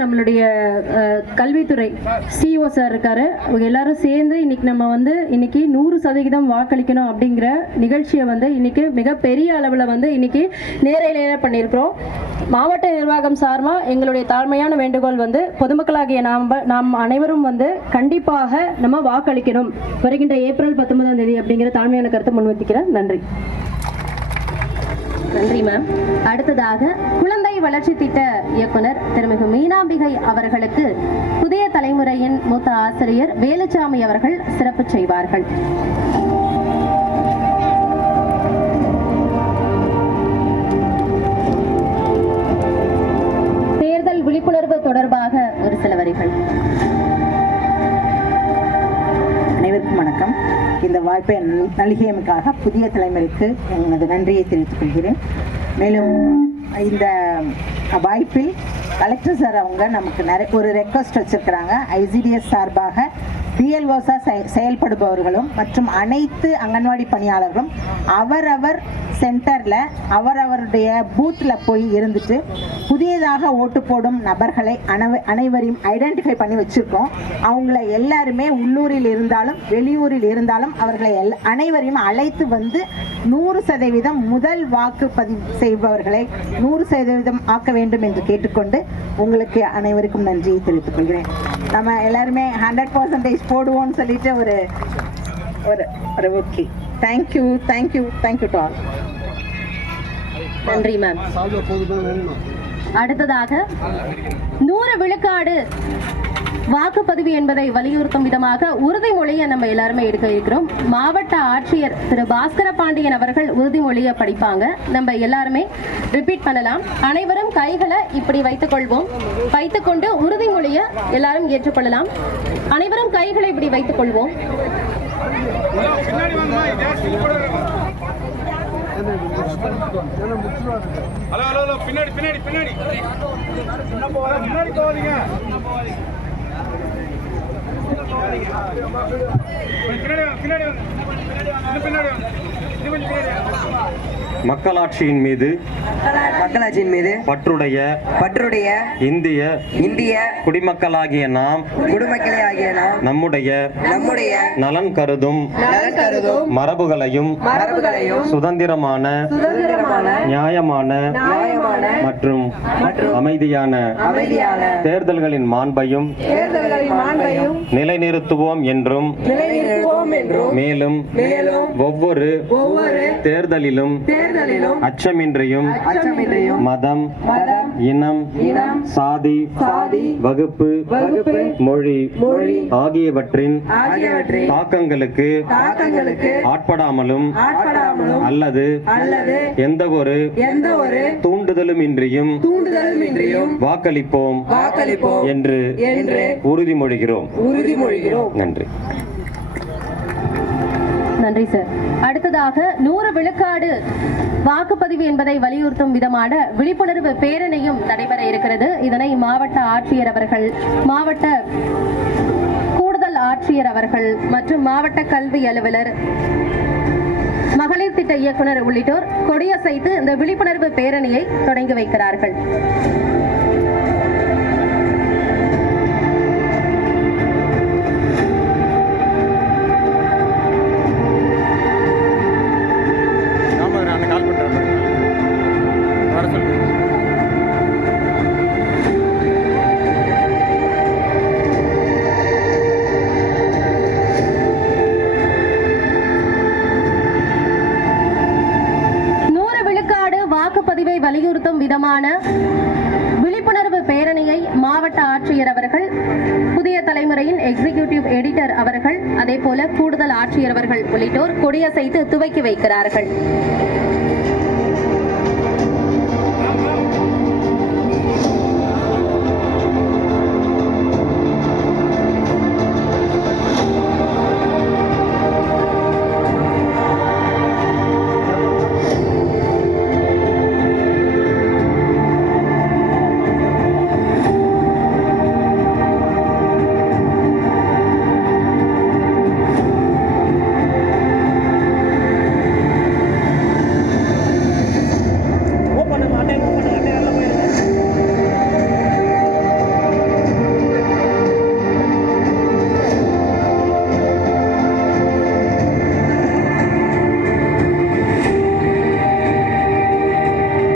நம்மளுடைய கல்வித்துறை CO sir இருக்காரு. அவங்க எல்லாரும் சேர்ந்து இன்னைக்கு நம்ம வந்து இன்னைக்கு நூறு சதவீதம் வாக்களிக்கணும் அப்படிங்கிற நிகழ்ச்சியை வந்து இன்னைக்கு மிகப்பெரிய அளவில் வந்து இன்னைக்கு நேரலையில பண்ணியிருக்கிறோம். மாவட்ட நிர்வாகம் சார்பாக எங்களுடைய தாழ்மையான வேண்டுகோள் வந்து பொதுமக்களாகிய நாம் நாம் அனைவரும் வந்து கண்டிப்பாக நம்ம வாக்களிக்கணும். வருகின்ற ஏப்ரல் பத்தொன்பதாம் தேதி அப்படிங்கிற தாழ்மையான கருத்தை முன்வைக்கிறேன் நன்றி. நன்றி மேம் அடுத்ததாக குழந்தை வளர்ச்சி திட்ட இயக்குனர் திருமிகு மீனாம்பிகை அவர்களுக்கு புதிய தலைமுறையின் மூத்த ஆசிரியர் வேலுச்சாமி அவர்கள் சிறப்பு செய்வார்கள். இந்த வாய்ப்பை நல்- நல்கியமைக்காக புதிய தலைமுறைக்கு எனது நன்றியை தெரிவித்துக் கொள்கிறேன். மேலும் இந்த வாய்ப்பில் கலெக்டர் சார் அவங்க நமக்கு நிறைய ஒரு ரெக்வஸ்ட் வச்சிருக்கிறாங்க. ஐசிடிஎஸ் சார்பாக பிஎல்ஓஸா செயல்படுபவர்களும் மற்றும் அனைத்து அங்கன்வாடி பணியாளர்களும் அவரவர் சென்டரில் அவரவருடைய பூத்தில் போய் இருந்துட்டு புதியதாக ஓட்டு போடும் நபர்களை அனவ அனைவரையும் ஐடென்டிஃபை பண்ணி வச்சுருக்கோம். அவங்கள எல்லாருமே உள்ளூரில் இருந்தாலும் வெளியூரில் இருந்தாலும் அவர்களை எல் அனைவரையும் அழைத்து வந்து நூறு சதவீதம் முதல் வாக்குப்பதிவு செய்பவர்களை நூறு சதவீதம் ஆக்க வேண்டும் என்று கேட்டுக்கொண்டு உங்களுக்கு அனைவருக்கும் நன்றியை தெரிவித்துக் கொள்கிறேன். நம்ம எல்லாருமே ஹண்ட்ரட் பர்சன்டேஜ் போடுவோம்னு சொல்லிட்டு ஒரு ஒரு ஒரு okay thank you thank you thank you to all நன்றி மேம் அடுத்ததாக நூறு விழுக்காடு வாக்குப்பதிவு என்பதை வலியுறுத்தும் விதமாக உறுதிமொழியை நம்ம எல்லாருமே எடுக்க இருக்கிறோம். மாவட்ட ஆட்சியர் திரு பாஸ்கர பாண்டியன் அவர்கள் உறுதிமொழியை படிப்பாங்க. நம்ம எல்லாருமே ரிப்பீட் பண்ணலாம். அனைவரும் கைகளை இப்படி வைத்துக் கொள்வோம் வைத்துக்கொண்டு உறுதிமொழியை எல்லாரும் ஏற்றுக்கொள்ளலாம். அனைவரும் கைகளை இப்படி வைத்துக் கொள்வோம் ஹலோ ஹலோ ஹலோ பின்னாடி பின்னாடி பின்னாடி. என்ன போவாதீங்க பின்னாடி வாங்க. பின்னாடி வாங்க பின்னாடி வாங்க. பின்னாடி வாங்க. மக்களாட்சியின் மீது மக்களாட்சியின் மீது பற்றுடைய பற்றுடைய இந்திய இந்திய குடிமக்களாகிய நாம் குடிமக்களே ஆகிய நாம் நம்முடைய நம்முடைய நலன் கருதும் நலன் கருதும் மரபுகளையும் மரபுகளையும் சுதந்திரமான சுதந்திரமான நியாயமான மற்றும் அமைதியான அமைதியான தேர்தல்களின் மாண்பையும் நிலைநிறுத்துவோம் என்றும் மேலும் ஒவ்வொரு தேர்தலிலும் அச்சமின்றியும் அச்சமின்றியும் மதம் இனம் சாதி சாதி வகுப்பு மொழி மொழி ஆகியவற்றின் தாக்கங்களுக்கு ஆட்படாமலும் அல்லது எந்த ஒரு தூண்டுதலுமின்றியும் தூண்டுதலுமின்றியும் வாக்களிப்போம் வாக்களிப்போம் என்று என்று உறுதிமொழிகிறோம். உறுதிமொழிகிறோம். நன்றி. நன்றி சார் அடுத்ததாக நூறு விழுக்காடு வாக்குப்பதிவு என்பதை வலியுறுத்தும் விதமான விழிப்புணர்வு பேரணியும் நடைபெற இருக்கிறது. இதனை மாவட்ட ஆட்சியர் அவர்கள் மாவட்ட கூடுதல் ஆட்சியர் அவர்கள் மற்றும் மாவட்ட கல்வி அலுவலர் மகளிர் திட்ட இயக்குனர் உள்ளிட்டோர் கொடியசைத்து இந்த விழிப்புணர்வு பேரணியை தொடங்கி வைக்கிறார்கள். விதமான விழிப்புணர்வு பேரணியை மாவட்ட ஆட்சியர் அவர்கள் புதிய தலைமுறையின் எக்ஸிகியூட்டிவ் எடிட்டர் அவர்கள் அதே போல கூடுதல் ஆட்சியர் அவர்கள் உள்ளிட்டோர் கொடியசைத்து துவக்கி வைக்கிறார்கள்.